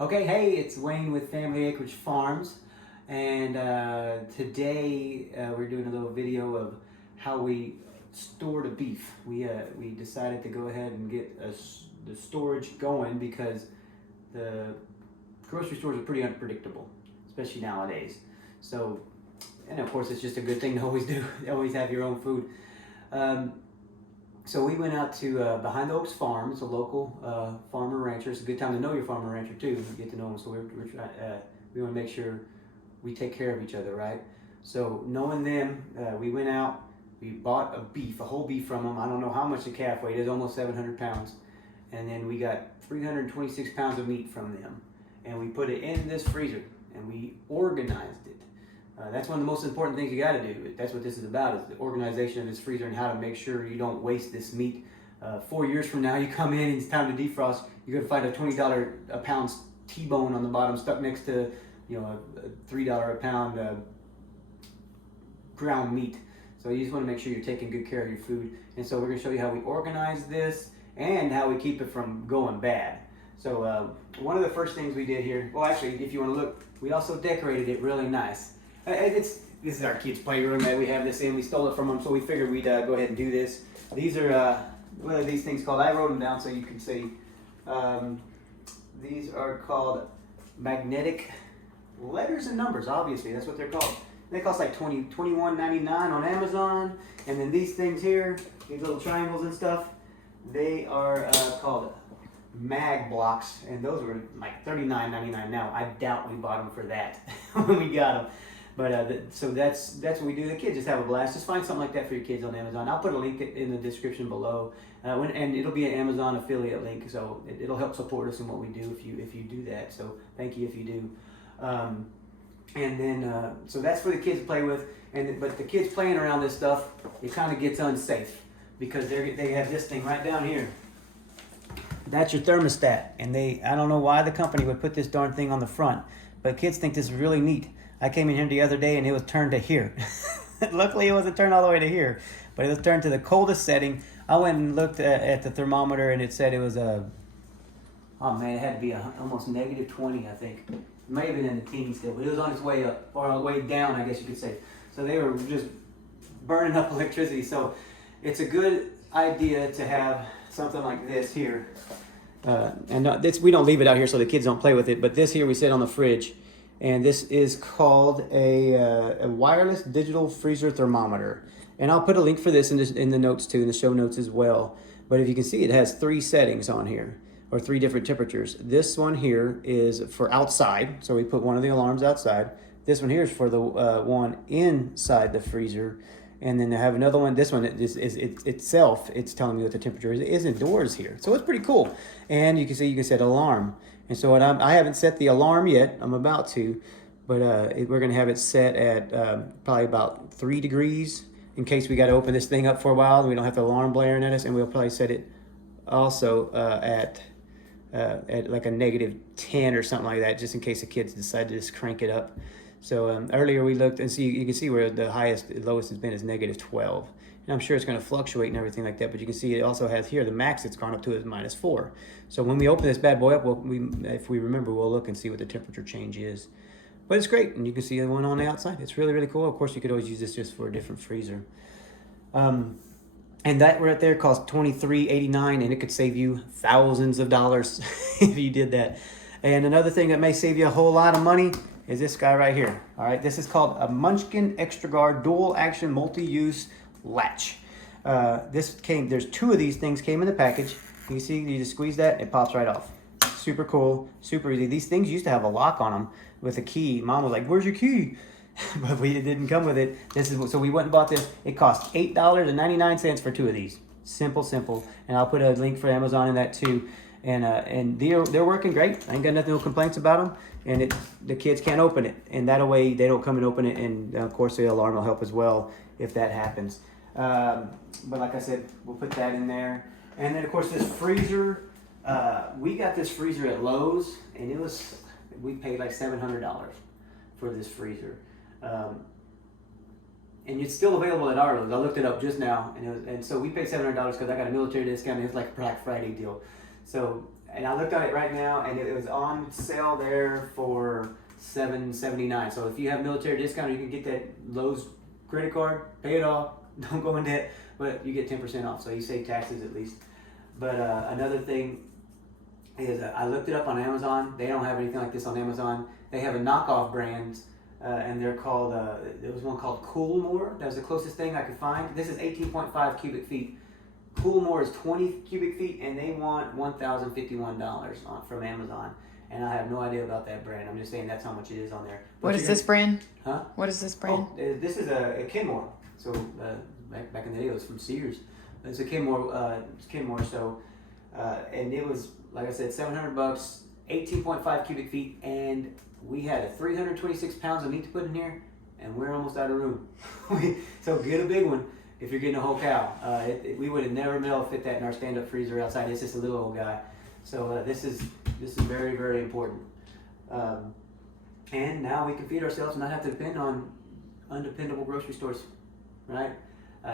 Okay, hey, it's Wayne with Family Acreage Farms, and today we're doing a little video of how we store the beef. We decided to go ahead and get the storage going because the grocery stores are pretty unpredictable, especially nowadays. So, and of course, it's just a good thing to always do, always have your own food. Um, so we went out to Behind the Oaks Farm. It's a local farmer rancher. It's a good time to know your farmer rancher too. You get to know them. So we're trying. We want to make sure we take care of each other, right? So knowing them, we went out. We bought a whole beef from them. I don't know how much the calf weighed. It's almost 700 pounds. And then we got 326 pounds of meat from them. And we put it in this freezer and we organized it. That's one of the most important things you got to do. That's what this is about, is the organization of this freezer and how to make sure you don't waste this meat. 4 years from now, you come in and it's time to defrost, you're going to find a $20 a pound T-bone on the bottom stuck next to, a $3 a pound ground meat. So you just want to make sure you're taking good care of your food. And so we're going to show you how we organize this and how we keep it from going bad. So one of the first things we did here, well actually, if you want to look, we also decorated it really nice. This is our kids' playroom that we have this in. We stole it from them, so we figured we'd go ahead and do this. These are, what are these things called? I wrote them down so you can see. These are called magnetic letters and numbers, obviously. That's what they're called. They cost like $21.99 on Amazon. And then these things here, these little triangles and stuff, they are called mag blocks. And those were like $39.99 now. I doubt we bought them for that when we got them. But so that's what we do. The kids just have a blast. Just find something like that for your kids on Amazon. I'll put a link in the description below, and it'll be an Amazon affiliate link, so it'll help support us in what we do if you do that. So thank you if you do. And then so that's for the kids to play with. But the kids playing around this stuff, it kind of gets unsafe because they have this thing right down here. That's your thermostat, and I don't know why the company would put this darn thing on the front, but kids think this is really neat. I came in here the other day and it was turned to here. Luckily it wasn't turned all the way to here, but it was turned to the coldest setting. I went and looked at the thermometer and it said it was it had to be almost negative 20, I think. It may have been in the teens still, but it was on its way up, or on the way down, I guess you could say. So they were just burning up electricity. So it's a good idea to have something like this here. We don't leave it out here so the kids don't play with it, but this here we set on the fridge. And this is called a wireless digital freezer thermometer. And I'll put a link for this in the notes too, in the show notes as well. But if you can see, it has 3 settings on here, or 3 different temperatures. This one here is for outside, so we put one of the alarms outside. This one here is for the one inside the freezer. And then they have another one. This one it's telling me what the temperature is indoors here. So it's pretty cool. And you can see you can set alarm. And so I haven't set the alarm yet. I'm about to, but we're going to have it set at probably about 3 degrees in case we got to open this thing up for a while and we don't have the alarm blaring at us. And we'll probably set it also at like a negative 10 or something like that, just in case the kids decide to just crank it up. So earlier we looked and you can see where the lowest has been is negative 12. And I'm sure it's going to fluctuate and everything like that, but you can see it also has here the max it's gone up to is -4. So when we open this bad boy up, if we remember, we'll look and see what the temperature change is. But it's great, and you can see the one on the outside. It's really, really cool. Of course, you could always use this just for a different freezer. And that right there costs $23.89, and it could save you thousands of dollars if you did that. And another thing that may save you a whole lot of money is this guy right here. All right, this is called a Munchkin Extra Guard Dual Action Multi-Use Latch. There's 2 of these things came in the package. You can see, you just squeeze that, it pops right off. Super cool, super easy. These things used to have a lock on them with a key. Mom was like, "Where's your key?" But it didn't come with it. So we went and bought this. It cost $8.99 for 2 of these. Simple. And I'll put a link for Amazon in that too. And they're working great. I ain't got no complaints about them. And the kids can't open it, and that way they don't come and open it. And of course the alarm will help as well if that happens. But like I said, we'll put that in there. And then of course this freezer, we got this freezer at Lowe's, and we paid like $700 for this freezer. And it's still available at our Lowe's. I looked it up just now, and so we paid $700 because I got a military discount, and it's like a Black Friday deal. So And I looked at it right now, and it was on sale there for $7.79. So if you have military discount, you can get that Lowe's credit card, pay it off, don't go in debt, but you get 10% off. So you save taxes at least. But another thing is I looked it up on Amazon. They don't have anything like this on Amazon. They have a knockoff brand, and they're called, there was one called Coolmore. That was the closest thing I could find. This is 18.5 cubic feet. Coolmore is 20 cubic feet, and they want $1,051 from Amazon. And I have no idea about that brand. I'm just saying that's how much it is on there. But what is this brand? Huh? What is this brand? Oh, this is a Kenmore. So back in the day, it was from Sears. It's a Kenmore. It's Kenmore. So and it was, like I said, $700, 18.5 cubic feet, and we had 326 pounds of meat to put in here, and we're almost out of room. So get a big one if you're getting a whole cow. We would have never been able to fit that in our stand-up freezer outside. It's just a little old guy. So this is very, very important. And now we can feed ourselves and not have to depend on undependable grocery stores, right?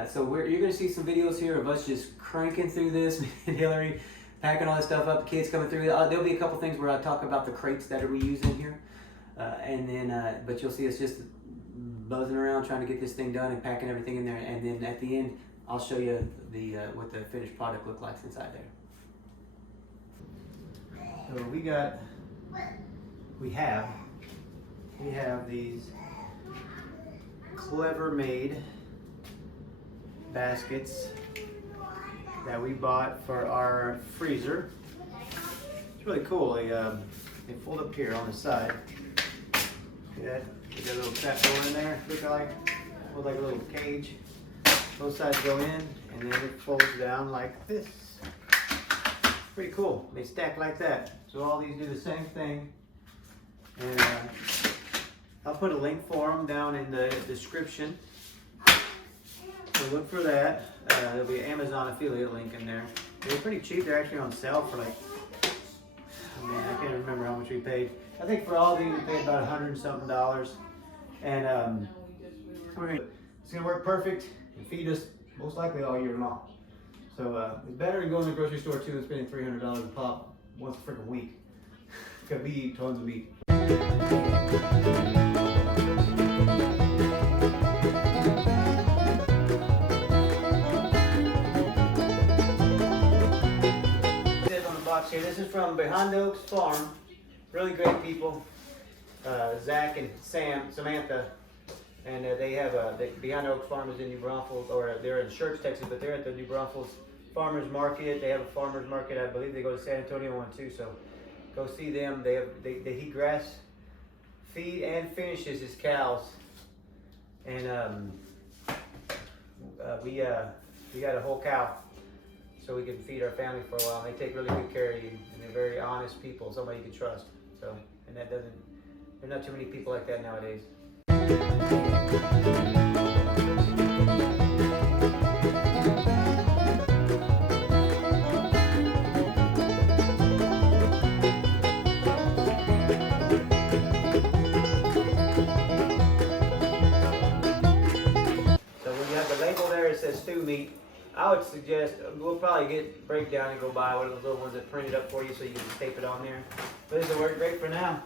So you're going to see some videos here of us just cranking through this, me and Hillary, packing all this stuff up, kids coming through. There'll be a couple things where I talk about the crates that we use in here. And then, but you'll see us just buzzing around trying to get this thing done and packing everything in there. And then at the end, I'll show you what the finished product looks like inside there. So we have these clever made baskets that we bought for our freezer. It's really cool. They fold up here on the side. See that? You got a little trap door in there. Look like a little cage. Both sides go in, and then it folds down like this. Pretty cool. They stack like that. So all these do the same thing. And I'll put a link for them down in the description. So look for that. There'll be an Amazon affiliate link in there. They're pretty cheap. They're actually on sale for like, I can't remember how much we paid. I think for all of these we paid about $100 and something. And it's gonna work perfect and feed us most likely all year long. So it's better than going to the grocery store too and spending $300 a pop once a freaking week. Because we eat tons of meat. Here. This is from Behind the Oaks Farm. Really great people, Zach and Samantha, and they have Behind the Oaks Farm is in New Braunfels, or they're in Church, Texas, but they're at the New Braunfels Farmers Market. They have a farmers market. I believe they go to San Antonio one too. So go see them. They heat grass, feed and finishes his cows, and we got a whole cow, so we can feed our family for a while. And they take really good care of you, and they're very honest people, somebody you can trust. So, and there's not too many people like that nowadays. So when you have the label there, it says stew meat. I would suggest, we'll probably breakdown and go buy one of those little ones that print it up for you so you can tape it on there. But this will work great for now.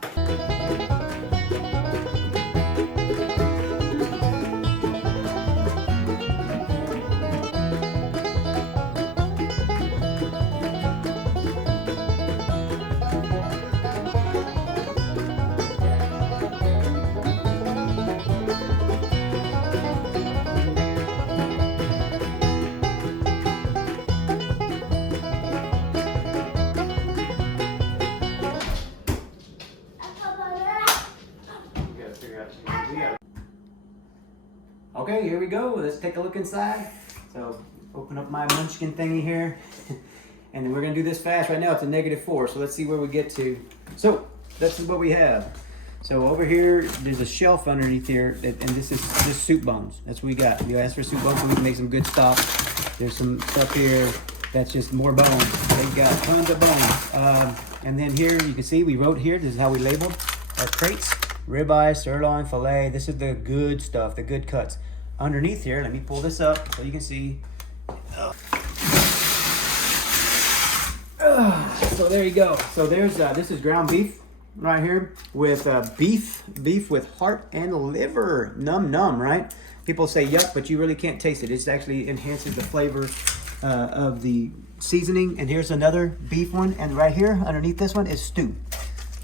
Okay, here we go. Let's take a look inside. So open up my munchkin thingy here. And we're gonna do this fast. Right now it's a -4, so let's see where we get to. So this is what we have. So over here, there's a shelf underneath here, and this is just soup bones. That's what we got. You asked for soup bones so we can make some good stock. There's some stuff here that's just more bones. They've got tons of bones. And then here, you can see we wrote here, this is how we labeled our crates. Ribeye, sirloin, filet. This is the good stuff, the good cuts. Underneath here, let me pull this up so you can see. So there you go. So there's this is ground beef right here with beef with heart and liver. Num, right? People say yuck, but you really can't taste it. It actually enhances the flavor of the seasoning. And here's another beef one, and right here underneath this one is stew.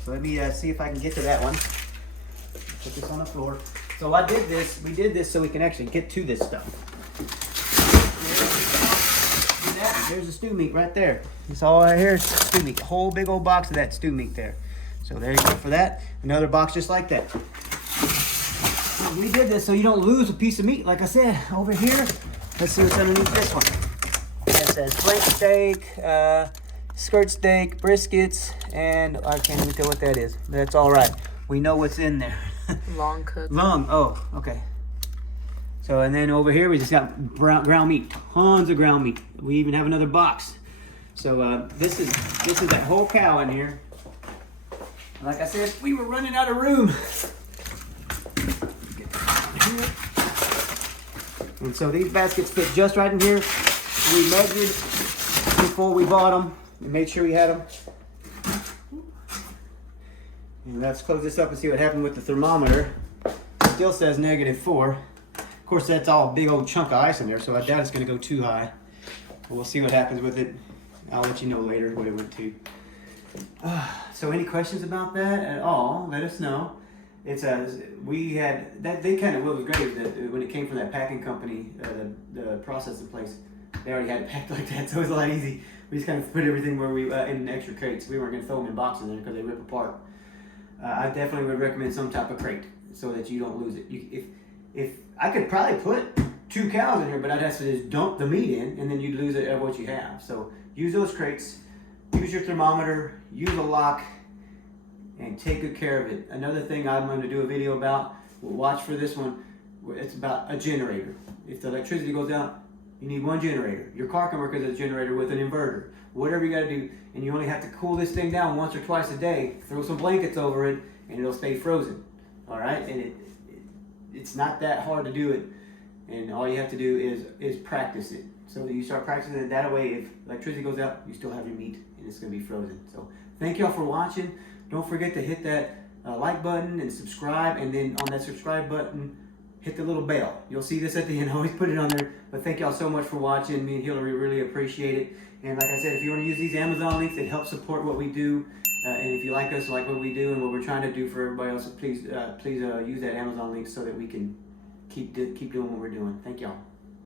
So let me see if I can get to that one. Put this on the floor. So we did this so we can actually get to this stuff. There's the stew meat right there. It's all right here, stew meat. A whole big old box of that stew meat there. So there you go for that. Another box just like that. We did this so you don't lose a piece of meat. Like I said, over here, let's see what's underneath this one. It says flank steak, skirt steak, briskets, and I can't even tell what that is. That's all right. We know what's in there. Long cook. Oh, okay. So, and then over here we just got ground meat, tons of ground meat. We even have another box. So this is that whole cow in here. Like I said, we were running out of room. And so these baskets fit just right in here. We measured before we bought them. We made sure we had them. And let's close this up and see what happened with the thermometer. It still says -4. Of course, that's all a big old chunk of ice in there, so I doubt it's going to go too high. But we'll see what happens with it. I'll let you know later what it went to. So any questions about that at all, let us know. It's we had that. They kind of, what was great is that when it came from that packing company, the processing place, they already had it packed like that, so it was a lot easy. We just kind of put everything where we in extra crates. We weren't going to throw them in boxes there because they rip apart. I definitely would recommend some type of crate so that you don't lose it. If I could probably put 2 cows in here, but I'd have to just dump the meat in, and then you'd lose it of what you have. So use those crates, use your thermometer, use a lock, and take good care of it. Another thing I'm going to do a video about, watch for this one, it's about a generator. If the electricity goes out, you need one generator. Your car can work as a generator with an inverter. Whatever you got to do, and you only have to cool this thing down once or twice a day. Throw some blankets over it, and it'll stay frozen. All right, and it's not that hard to do it, and all you have to do is practice it. So you start practicing it that way. If electricity goes out, you still have your meat, and it's going to be frozen. So thank y'all for watching. Don't forget to hit that like button and subscribe, and then on that subscribe button, hit the little bell. You'll see this at the end. I always put it on there. But thank y'all so much for watching. Me and Hillary really appreciate it. And like I said, if you want to use these Amazon links, it helps support what we do. And if you like us, like what we do and what we're trying to do for everybody else, please use that Amazon link so that we can keep doing what we're doing. Thank y'all.